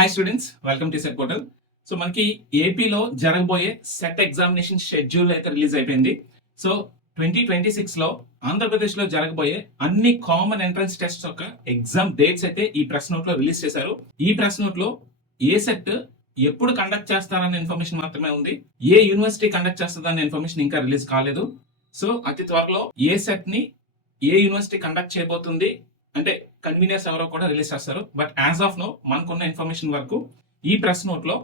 Hi students, welcome to set portal. So మనకి ఏపీలో జరగబోయే సెట్ ఎగ్జామినేషన్ షెడ్యూల్ అయితే రిలీజ్ అయిపోయింది. సో 2026లో ఆంధ్రప్రదేశ్లో జరగబోయే అన్ని కామన్ ఎంట్రన్స్ టెస్ట్ యొక్క ఎగ్జామ్ డేట్స్ అయితే ఈ ప్రెస్ నోట్ లో రిలీజ్ చేశారు. ఈ ప్రెస్ నోట్ లో ఏ సెట్ ఎప్పుడు కండక్ట్ చేస్తారన్న ఇన్ఫర్మేషన్ మాత్రమే ఉంది. ఏ యూనివర్సిటీ కండక్ట్ చేస్తుందన్న ఇన్ఫర్మేషన్ ఇంకా రిలీజ్ కాలేదు. సో అతి త్వరలో ఏ సెట్ ని ఏ యూనివర్సిటీ కండక్ట్ చేయబోతుంది అంటే కన్వీనర్స్ ఎవరో కూడా రిలీజ్ చేస్తారు. బట్ యాజ్ ఆఫ్ నో మనకున్న ఇన్ఫర్మేషన్ వరకు ఈ ప్రెస్ నోట్ లో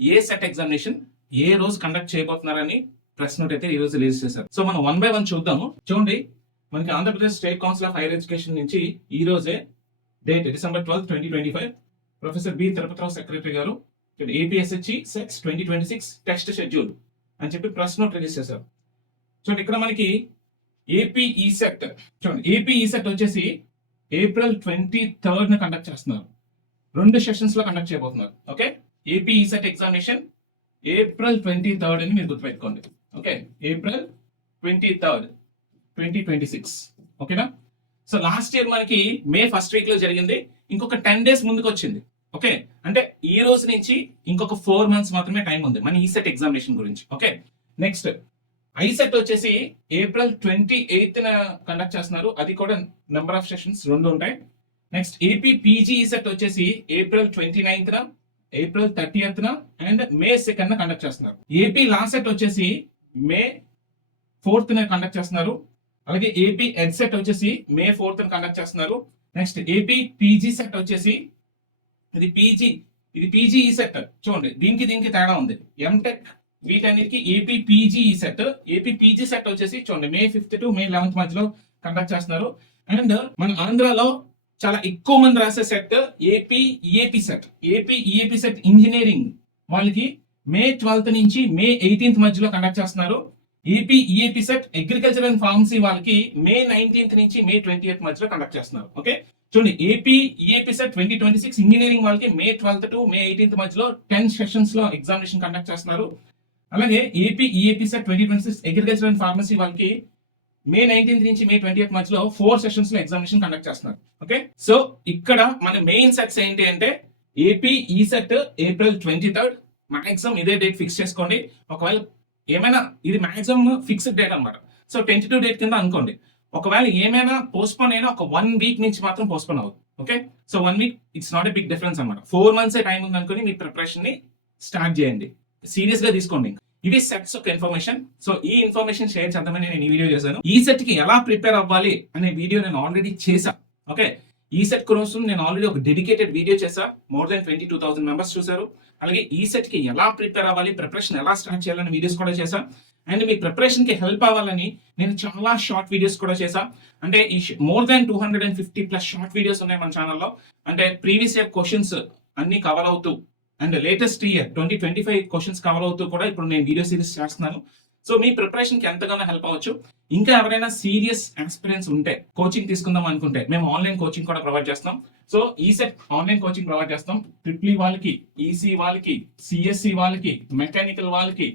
ఏ సెట్ ఎగ్జామినేషన్ ఏ రోజు కండక్ట్ చేయబోతున్నారని ప్రెస్ నోట్ అయితే ఈ రోజు రిలీజ్ చేశారు. సో మనం 1 by 1 చూద్దాము. చూడండి, మనకి Andhra Pradesh state council of higher education నుంచి ఈ రోజే date December 12, 2025 professor B Tirupathirao secretary గారు ఏపీఎస్హెచ్ఈ సెట్స్ 2026 టెస్ట్ షెడ్యూల్ అని చెప్పి ప్రెస్ నోట్ రిలీజ్ చేశారు. చూడండి, ఇక్కడ మనకి ఏపీ ఈసెట్ చూడండి, ఏపీ ఈసెట్ వచ్చేసి April 23 కండక్ట్ చేస్తున్నారు. 2 సెషన్స్ లో కండక్ట్ చేయబోతున్నారు. Okay, AP ECET examination April 23 అని మీరు గుర్తుపెట్టుకోండి. Okay, April 23, 2026. ఓకేనా? సో లాస్ట్ ఇయర్ మనకి మే ఫస్ట్ వీక్ లో జరిగింది, ఇంకొక 10 days ముందుకు వచ్చింది. ఓకే, అంటే ఈ రోజు నుంచి ఇంకొక 4 months మాత్రమే టైం ఉంది మన ఈసెట్ ఎగ్జామినేషన్ గురించి. ఓకే, నెక్స్ట్ ఐసెట్ వచ్చేసి April 28 కండక్ట్ చేస్తున్నారు. అది కూడా నెంబర్ ఆఫ్ సెషన్స్ 2 ఉంటాయి. నెక్స్ట్ ఏపీ పీజీ ఈసెట్ వచ్చేసి April 29, April 30 and May 2 conduct చేస్తున్నారు. ఏపీ లాసెట్ వచ్చేసి May 4 కండక్ట్ చేస్తున్నారు. అలాగే ఏపీ ఎడ్సెట్ వచ్చేసి May 4 కండక్ట్ చేస్తున్నారు. నెక్స్ట్ ఏపీ పీజీ సెట్ వచ్చేసి ఇది పీజీ ఈసెట్. చూడండి, దీనికి తేడా ఉంది. ఎంటెక్ వీటన్నిటికి ఏపీ పీజీ సెట్ వచ్చేసి చూడండి May 5 to May 11 మధ్యలో కండక్ట్ చేస్తున్నారు. అండ్ మన ఆంధ్రాలో చాలా ఎక్కువ మంది రాసే set AP EAP set engineering వాళ్ళకి May 12 నుంచి May 18 మధ్యలో కండక్ట్ చేస్తున్నారు. AP EAP set agriculture and pharmacy వాళ్ళకి May 19 నుంచి May 20 మధ్యలో కండక్ట్ చేస్తున్నారు. ఓకే, చూడండి, ఏపీ ఈఏపీ సెట్ 2026 ఇంజనీరింగ్ వాళ్ళకి May 12 to May 18 మధ్యలో 10 సెషన్స్ లో ఎగ్జామినేషన్ కండక్ట్ చేస్తున్నారు. అలాగే AP EAP set 2026 agriculture and pharmacy వాళ్ళకి May 19 నుంచి May 20 మధ్యలో 4 సెషన్స్ లో ఎగ్జామినేషన్ కండక్ట్ చేస్తున్నారు. ఓకే, సో ఇక్కడ మన మెయిన్ సెట్స్ ఏంటి అంటే ఏపీ ఈ సెట్ April 23 మాక్సిమం ఇదే డేట్ ఫిక్స్ చేసుకోండి. ఒకవేళ ఏమైనా ఇది మాక్సిమం ఫిక్స్డ్ డేట్ అనమాట. సో 22 డేట్ కింద అనుకోండి. ఒకవేళ ఏమైనా పోస్ట్పోన్ అయినా ఒక 1 week నుంచి మాత్రం పోస్ట్పోన్ అవుతుంది. Okay, so 1 week it's not a big difference అనమాట. 4 months టైం ఉంది అనుకుని మీ ప్రిపరేషన్ ని స్టార్ట్ చేయండి, సీరియస్ గా తీసుకోండి. ఇవి సెట్స్ ఒక ఇన్ఫర్మేషన్. సో ఈ ఇన్ఫర్మేషన్ షేర్ చేద్దామని నేను ఈ వీడియో చేశాను. ఈ సెట్ కి ఎలా ప్రిపేర్ అవ్వాలి అనే వీడియో నేను ఆల్రెడీ చేశా. ఓకే, ఈ సెట్ కోసం నేను ఆల్రెడీ ఒక డెడికేటెడ్ వీడియో చేశా. మోర్ దెన్ 22,000 మెంబర్స్ చూసారు. అలాగే ఈ సెట్ కి ఎలా ప్రిపేర్ అవ్వాలి, ప్రిపరేషన్ ఎలా స్టార్ట్ చేయాలని వీడియోస్ కూడా చేశా. అండ్ మీ ప్రిపరేషన్ కి హెల్ప్ అవ్వాలని నేను చాలా షార్ట్ వీడియోస్ కూడా చేశా. అంటే ఈ మోర్ దాన్ 250+ షార్ట్ వీడియోస్ ఉన్నాయి మన ఛానల్లో. అంటే ప్రీవియస్ ఇయర్ క్వశ్చన్స్ అన్ని కవర్ అవుతూ and latest year 2025 questions cover అవుతూ కూడా ఇప్పుడు నేను వీడియో సిరీస్ చేస్తున్నాను. సో మీ ప్రిపరేషన్ కి ఎంతగానో హెల్ప్ అవ్వచ్చు. ఇంకా ఎవరైనా సీరియస్ ఆస్పిరెంట్స్ ఉంటే కోచింగ్ తీసుకుందాం అనుకుంటే మేము ఆన్లైన్ కోచింగ్ కూడా ప్రొవైడ్ చేస్తాం. సో ఈ సెట్ ఆన్లైన్ కోచింగ్ ప్రొవైడ్ చేస్తాం. ట్రిపుల్ వాళ్ళకి, ఈసీ వాళ్ళకి, సిఎస్సి వాళ్ళకి, మెకానికల్ వాళ్ళకి,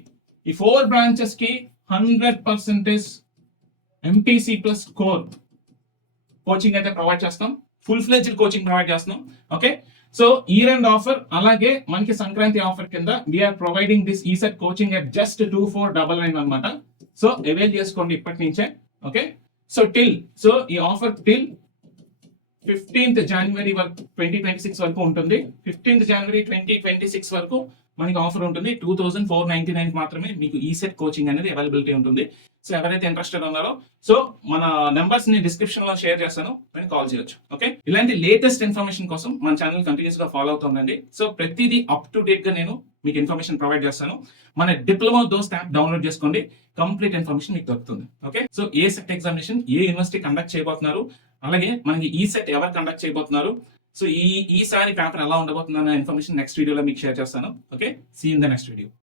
ఈ 4 బ్రాంచెస్ కి 100% ఎంపీసీ ప్లస్ కోర్ కోచింగ్ అయితే ప్రొవైడ్ చేస్తాం. ఫుల్ ఫ్లెడ్జ్డ్ కోచింగ్ ప్రొవైడ్ చేస్తున్నాం. Okay, so year end offer అలాగే మనకి సంక్రాంతి ఆఫర్ కింద we are providing this ECET coaching at just 2499 అనమాట. సో అవైల్ చేసుకోండి ఇప్పటి నుంచే. ఓకే, సో ఈ ఆఫర్ టిల్ 15th January 2026 వరకు ఉంటుంది. 15th January 2026 వరకు మనకి ఆఫర్ ఉంటుంది. 2499 మాత్రమే మీకు ఈసెట్ కోచింగ్ అనేది అవైలబిలిటీ ఉంటుంది. సో ఎవరైతే ఇంట్రెస్టెడ్ ఉన్నారో సో మన నెంబర్స్ ని డిస్క్రిప్షన్ లో షేర్ చేస్తాను, అని కాల్ చేయొచ్చు. ఓకే, ఇలాంటి లేటెస్ట్ ఇన్ఫర్మేషన్ కోసం మన ఛానల్ కంటిన్యూస్ గా ఫాలో అవుతుండండి. సో ప్రతిదీ అప్ టు డేట్ గా నేను మీకు ఇన్ఫర్మేషన్ ప్రొవైడ్ చేస్తాను. మన డిప్లొమా దోస్త్ యాప్ డౌన్లోడ్ చేసుకోండి, కంప్లీట్ ఇన్ఫర్మేషన్ మీకు దొరుకుతుంది. ఓకే, సో ఏ సెట్ ఎగ్జామినేషన్ ఏ యూనివర్సిటీ కండక్ట్ చేయబోతున్నారు, అలాగే మనకి ఈ సెట్ ఎవరు కండక్ట్ చేయబోతున్నారు, సో ఈసారి పేపర్ ఎలా ఉండబోతుంది అన్న ఇన్ఫర్మేషన్ నెక్స్ట్ వీడియోలో మీకు షేర్ చేస్తాను. Okay, see in the next video.